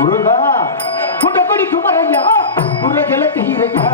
முருகா குண்டபடி குமரையா குரகலத்தீரையா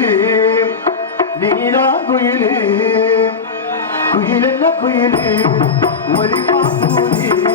குயிலே நீதா குயிலே குயிலென்ன குயிலே மறிமா குயிலே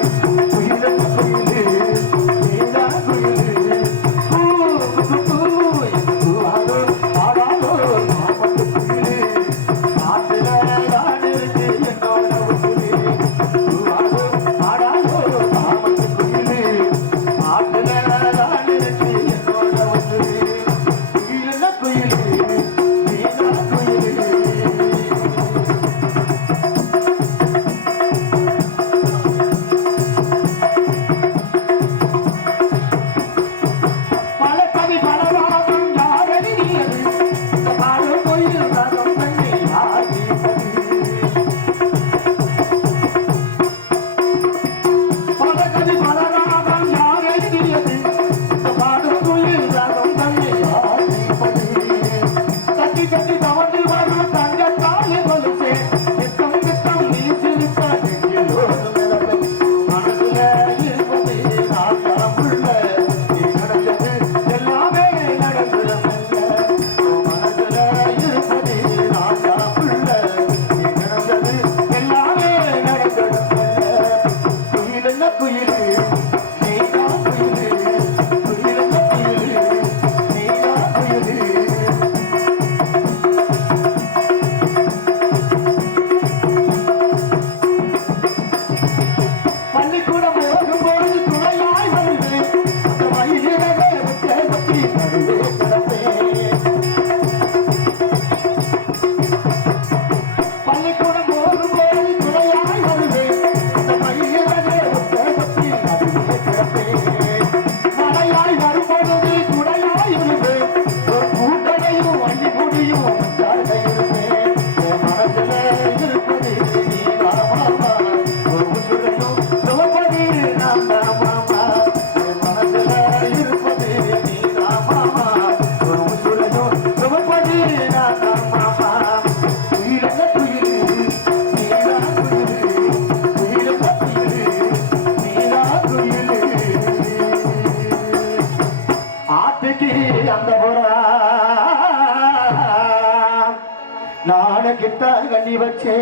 தண்ணி வச்சே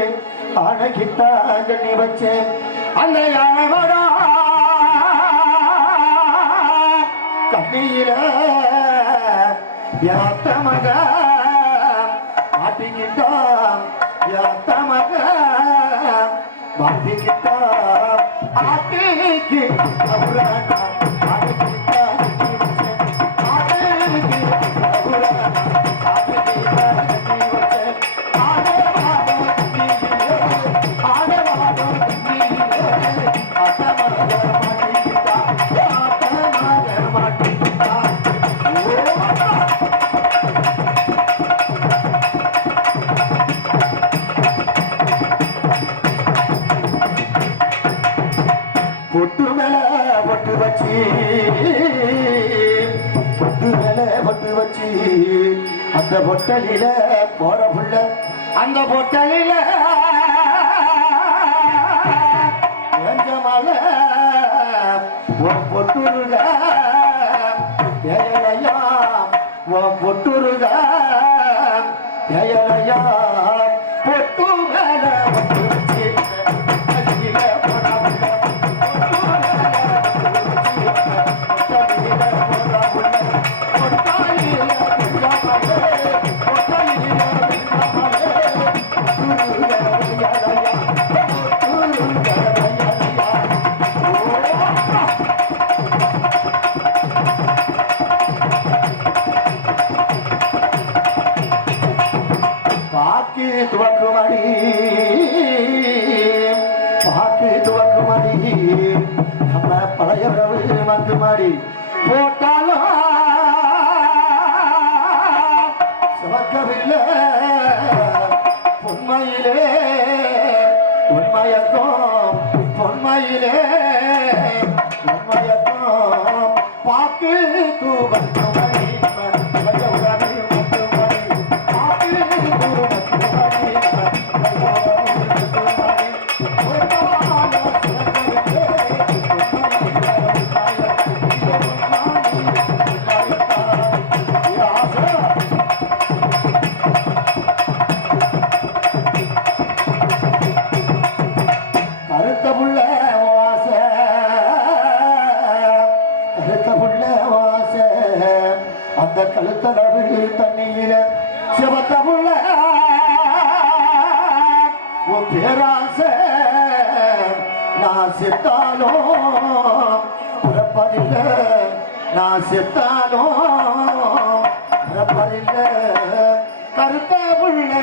அழகித்தா தண்ணி வச்சே அந்த யானைவரா கண்ணியில யாத்தமக மாட்டிக்கிட்டான் யாத்தமக மாட்டிக்கிட்டான். ஆட்டிக்கு அவராட்டா அந்த பொட்டலில போற புள்ள அந்த பொட்டலில எஞ்ச மலை பொட்டுருக பொட்டுருக பொட்டு மேல பாக்கி துவக்குமடி. பாக்கி துவக்குமடி. நம்ம பழைய உறவு மங்கு மாடி போட்டாலும் சுமக்கவில்லை. பொன்மையிலே உண்மையக்கும் பொன்மையிலே உண்மையக்கும் பாக்கு துவக்கம் நான் செத்தாலும் பிறப்பதில்லை. நான் செத்தாலும் பிறப்பதில்லை. கருத்த புள்ள